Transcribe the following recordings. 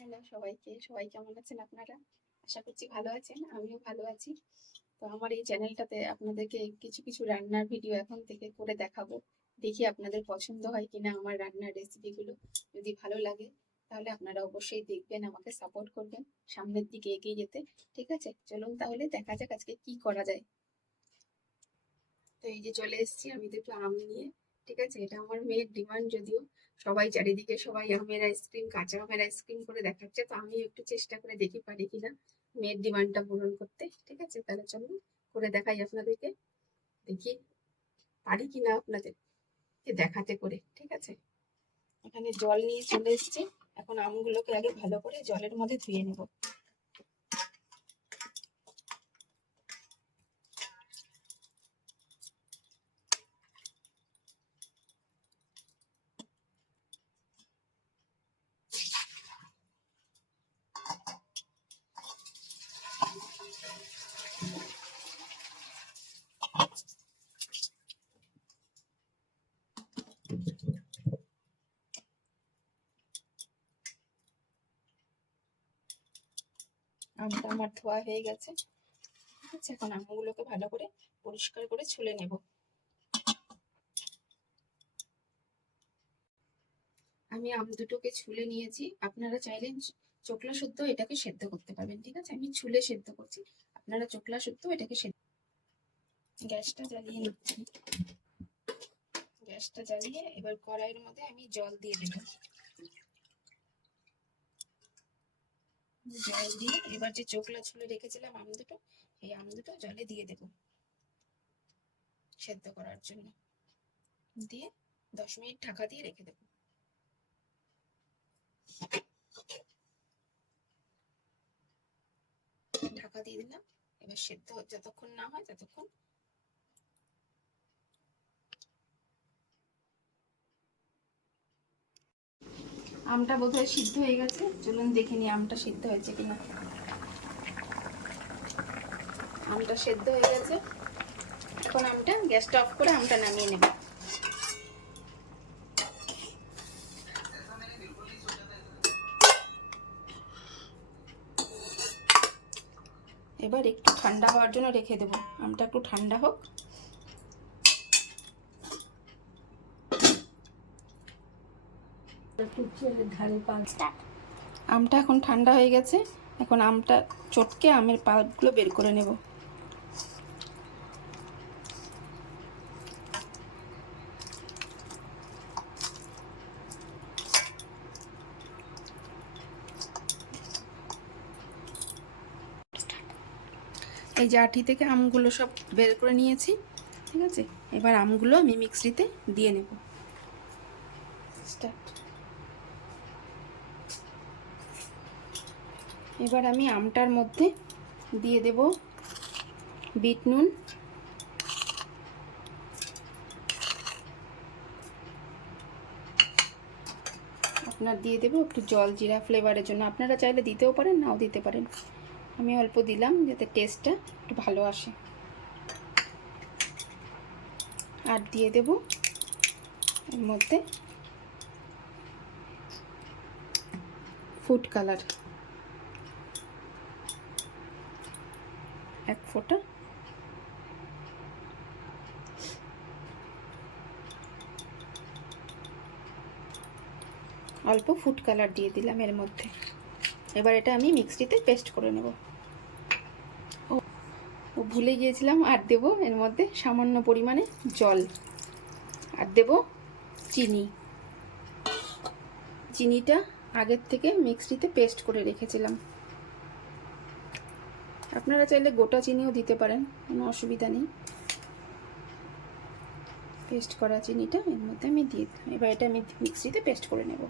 Hello সবাইকে, সবাই কেমন আছেন আপনারা? আশা করছি ভালো আছেন, আমিও ভালো আছি। তো আমার এই চ্যানেলটাতে আপনাদেরকে কিছু কিছু রান্নার ভিডিও এখন থেকে করে দেখাবো। দেখি আপনাদের পছন্দ হয় কিনা আমার রান্নার রেসিপিগুলো। যদি ভালো লাগে তাহলে আপনারা অবশ্যই দেখবেন, আমাকে সাপোর্ট করবেন সামনের দিকে এগিয়ে যেতে। ঠিক আছে, চলুন তাহলে দেখা যাক আজকে কি করা যায়। তো এই যে চলে এসেছি আমি দুটো আম নিয়ে। ঠিক আছে, এটা আমার মেয়ের ডিমান্ড, যদিও সবাই চারিদিকে সবাই আমের আইসক্রিম, কাঁচা আমের আইসক্রিম করে দেখাচ্ছে, তো আমি একটু চেষ্টা করে দেখি পারি কিনা মেয়ের ডিমান্ডটা পূরণ করতে। ঠিক আছে, তাহলে চলুন করে দেখাই আপনাদেরকে, দেখি পারি কিনা আপনাদেরকে দেখাতে করে। ঠিক আছে, এখানে জল নিয়ে চলে এসেছি। এখন আমগুলোকে আগে ভালো করে জলের মধ্যে ধুয়ে নেব। আমটা আমার ধোয়া হয়ে গেছে। ঠিক আছে, এখন আমগুলোকে ভালো করে পরিষ্কার করে ছুলে নেব। আমি আম দুটোকে ছুলে নিয়েছি। আপনারা চাইলে চোকলা শুদ্ধ এটাকে সেদ্ধ করতে পারবেন। ঠিক আছে, আমি ছুলে সেদ্ধ করছি, আপনারা চোকলা শুদ্ধ এটাকে সেদ্ধ। গ্যাসটা জ্বালিয়ে নিচ্ছি। গ্যাসটা জ্বালিয়ে এবার কড়াইয়ের মধ্যে আমি জল দিয়ে দেব। জল দিয়ে এবার যে চোকলা ছুলে রেখেছিলাম আম দুটো, এই আম দুটো জলে দিয়ে দেব সেদ্ধ করার জন্য। দিয়ে 10 মিনিট ঢাকা দিয়ে রেখে দেব। ঢাকা দিয়ে দিলাম। এবার সেদ্ধ যতক্ষণ না হয় ততক্ষণ। আমটা বোধহয় সিদ্ধ হয়ে গেছে, চলুন দেখে নিই আমটা সিদ্ধ হয়েছে কিনা। আমটা সেদ্ধ হয়ে গেছে। এখন আমটা গ্যাসটা অফ করে আমটা নামিয়ে নেব। এবার একটু ঠান্ডা হওয়ার জন্য রেখে দেবো, আমটা একটু ঠান্ডা হোক। আমটা এখন ঠান্ডা হয়ে গেছে। এখন আমটা চটকে আমের পাল্পগুলো বের করে নেব। এই যে আঁটি থেকে আমগুলো সব বের করে নিয়েছি। ঠিক আছে, এবার আমগুলো আমি মিক্সিতে দিয়ে নেব। এবার আমি আমটার মধ্যে দিয়ে দেব বিট নুন, আপনার দিয়ে দেবো একটু জল জিরা ফ্লেভারের জন্য। আপনারা চাইলে দিতেও পারেন, নাও দিতে পারেন। আমি অল্প দিলাম যাতে টেস্টটা একটু ভালো আসে। আর দিয়ে দেব এর মধ্যে ফুড কালার 1 ফোঁটা। অল্প ফুড কালার দিয়ে দিলাম এর মধ্যে। এবার এটা আমি মিক্সিতে পেস্ট করে নেব। ও ভুলে গিয়েছিলাম, আর দেব এর মধ্যে সামান্য পরিমাণে জল, আর দেব চিনি। চিনিটা আগের থেকে মিক্সিতে পেস্ট করে রেখেছিলাম। আপনারা চাইলে গোটা চিনিও দিতে পারেন, কোনো অসুবিধা নেই। পেস্ট করা চিনিটা এর মধ্যে আমি দিয়ে দিলাম। এবার এটা আমি মিক্সিতে পেস্ট করে নেব।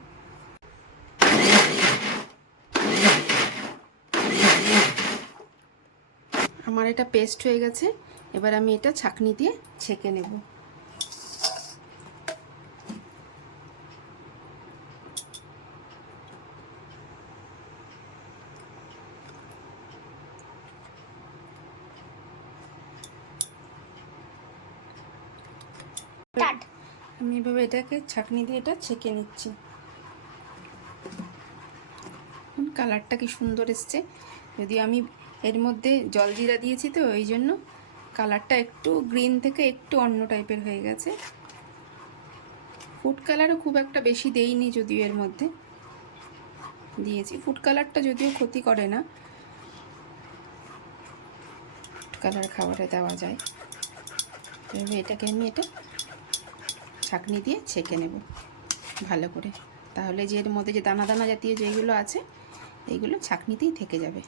আমার এটা পেস্ট হয়ে গেছে। এবার আমি এটা ছাঁকনি দিয়ে ছেঁকে নেব। আমি এভাবে এটাকে ছাঁকনি দিয়ে এটা ছেঁকে নিচ্ছি। কালারটা কি সুন্দর এসছে। যদিও আমি এর মধ্যে জলজিরা দিয়েছি তো ওই জন্য কালারটা একটু গ্রিন থেকে একটু অন্য টাইপের হয়ে গেছে। ফুড কালারও খুব একটা বেশি দেইনি, যদিও এর মধ্যে দিয়েছি। ফুড কালারটা যদিও ক্ষতি করে না, ফুড কালার খাবারে দেওয়া যায়। এবার এটাকে আমি ছাঁকনি দিয়ে ছেঁকে নেব ভালো করে, তাহলে যে এর মধ্যে যে দানা দানা জাতীয় যেগুলো আছে এইগুলো ছাঁকনিতেই থেকে যাবে।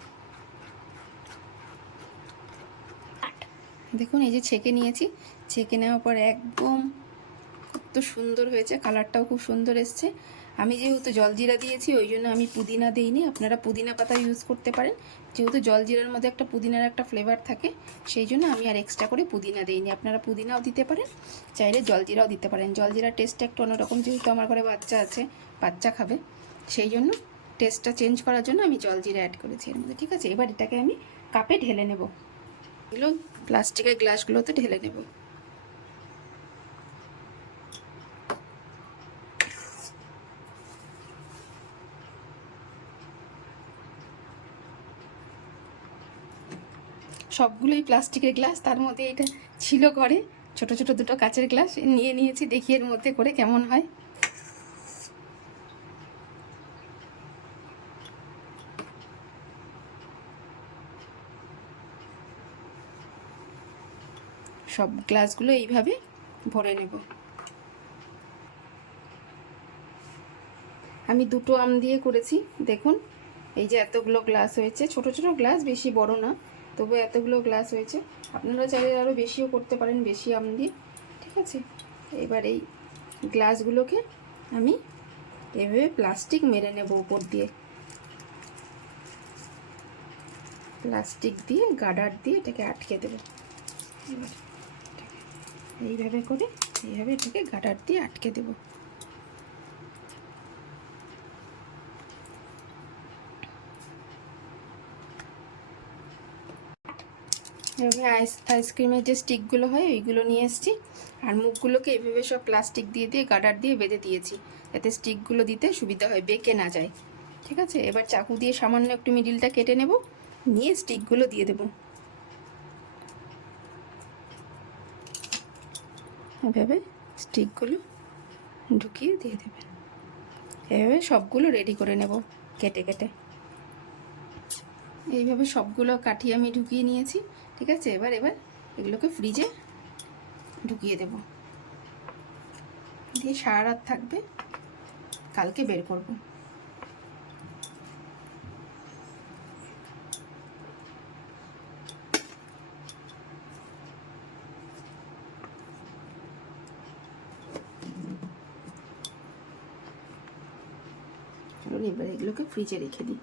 দেখুন এই যে ছেঁকে নিয়েছি, ছেঁকে নেওয়ার পর একদম কত সুন্দর হয়েছে, কালারটাও খুব সুন্দর এসছে। আমি যেহেতু জলজিরা দিয়েছি ওই জন্য আমি পুদিনা দিইনি, আপনারা পুদিনা পাতা ইউজ করতে পারেন। যেহেতু জলজিরার মধ্যে একটা পুদিনার একটা ফ্লেভার থাকে সেই জন্য আমি আর এক্সট্রা করে পুদিনা দিইনি। আপনারা পুদিনাও দিতে পারেন, চাইলে জলজিরাও দিতে পারেন। জলজিরার টেস্টটা একটু অন্যরকম, যেহেতু আমার ঘরে বাচ্চা আছে, বাচ্চা খাবে, সেই জন্য টেস্টটা চেঞ্জ করার জন্য আমি জলজিরা অ্যাড করেছি এর মধ্যে। ঠিক আছে, এবার এটাকে আমি কাপে ঢেলে নেব। এগুলো প্লাস্টিকের গ্লাসগুলোতে ঢেলে নেব। সবগুলোই প্লাস্টিকের গ্লাস, তার মধ্যে এটা ছিল ঘরে ছোট ছোট দুটো কাচের গ্লাস, নিয়ে নিয়েছি, দেখি এর মধ্যে করে কেমন হয়। সব গ্লাসগুলো এইভাবে ভরে নেব। আমি দুটো আম দিয়ে করেছি, দেখুন এই যে এতগুলো গ্লাস হয়েছে। ছোট ছোট গ্লাস, বেশি বড় না, তবু এতগুলো গ্লাস হয়েছে। আপনারা চাইলে আরও বেশিও করতে পারেন, বেশি আম দিয়ে। ঠিক আছে, এবার এই গ্লাসগুলোকে আমি এভাবে প্লাস্টিক মেরে নেব উপর দিয়ে, প্লাস্টিক দিয়ে গার্ডার দিয়ে এটাকে আটকে দেবো। এইভাবে করে এইভাবে এটাকে গার্ডার দিয়ে আটকে দেবো। এভাবে আইসক্রিমের যে স্টিকগুলো হয় ওইগুলো নিয়ে এসেছি, আর মুখগুলোকে এভাবে সব প্লাস্টিক দিয়ে দিয়ে গার্ডার দিয়ে বেঁধে দিয়েছি, যাতে স্টিকগুলো দিতে সুবিধা হয়, বেঁকে না যায়। ঠিক আছে, এবার চাকু দিয়ে সামান্য একটু মিডিলটা কেটে নেব, নিয়ে স্টিকগুলো দিয়ে দেব। এভাবে স্টিকগুলো ঢুকিয়ে দিয়ে দেবে। এভাবে সবগুলো রেডি করে নেব কেটে কেটে। এইভাবে সবগুলো কাঠিয়ে আমি ঢুকিয়ে নিয়েছি। ঠিক আছে, এবার এগুলোকে ফ্রিজে ঢুকিয়ে দেব, দিয়ে সারা রাত থাকবে, কালকে বের করব। চলুন এবার এগুলোকে ফ্রিজে রেখে দিই।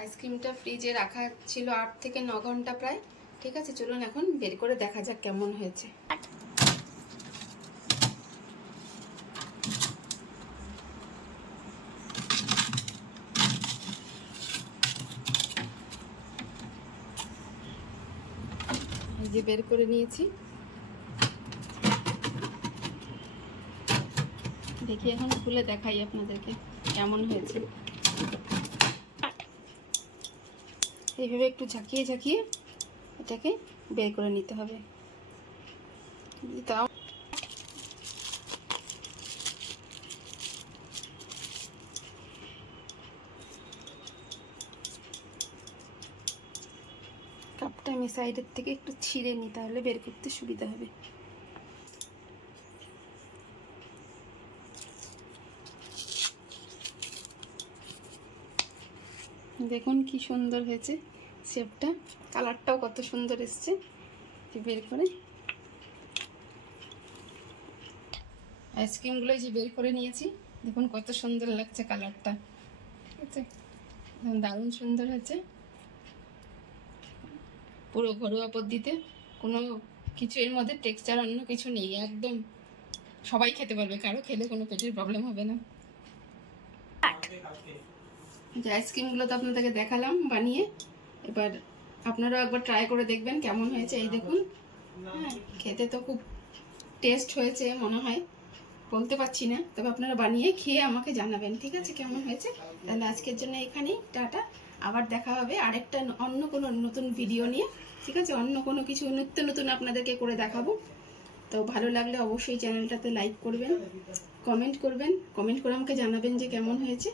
আইসক্রিমটা ফ্রিজে রাখা ছিল 8 থেকে 9 ঘন্টা প্রায়। ঠিক আছে, চলুন এখন বের করে দেখা যাক কেমন হয়েছে। এই যে বের করে নিয়েছি, দেখি এখন খুলে দেখাই আপনাদেরকে কেমন হয়েছে। এইভাবে একটু ঝাঁকিয়ে ঝাঁকিয়ে এটাকে বের করে নিতে হবে। তাও কাপটা আমি সাইডের থেকে একটু ছিঁড়ে নিই, তাহলে বের করতে সুবিধা হবে। দেখুন কি সুন্দর হয়েছে শেপটা, কালারটাও কত সুন্দর এসছে। বের করে আইসক্রিমগুলো যে বের করে নিয়েছি, দেখুন কত সুন্দর লাগছে কালারটা। ঠিক আছে, দারুণ সুন্দর হয়েছে। পুরো ঘরোয়া পদ্ধতিতে, কোনো কিছু এর মধ্যে টেক্সচার অন্য কিছু নেই, একদম সবাই খেতে পারবে, কারো খেলে কোনো পেটের প্রবলেম হবে না। যে আইসক্রিমগুলো তো আপনাদেরকে দেখালাম বানিয়ে, এবার আপনারাও একবার ট্রাই করে দেখবেন কেমন হয়েছে। এই দেখুন, হ্যাঁ খেতে তো খুব টেস্ট হয়েছে মনে হয়। বলতে পারছি না, তবে আপনারা বানিয়ে খেয়ে আমাকে জানাবেন, ঠিক আছে, কেমন হয়েছে। তাহলে আজকের জন্য এখানেই টাটা। আবার দেখা হবে আরেকটা অন্য কোনো নতুন ভিডিও নিয়ে, ঠিক আছে, অন্য কোনো কিছু নিত্য নতুন আপনাদেরকে করে দেখাবো। তো ভালো লাগলে অবশ্যই চ্যানেলটাতে লাইক করবেন, কমেন্ট করবেন, কমেন্ট করে আমাকে জানাবেন যে কেমন হয়েছে।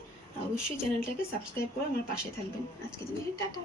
অবশ্যই চ্যানেলটাকে সাবস্ক্রাইব করে আমার পাশে থাকবেন। আজকের জন্য টাটা।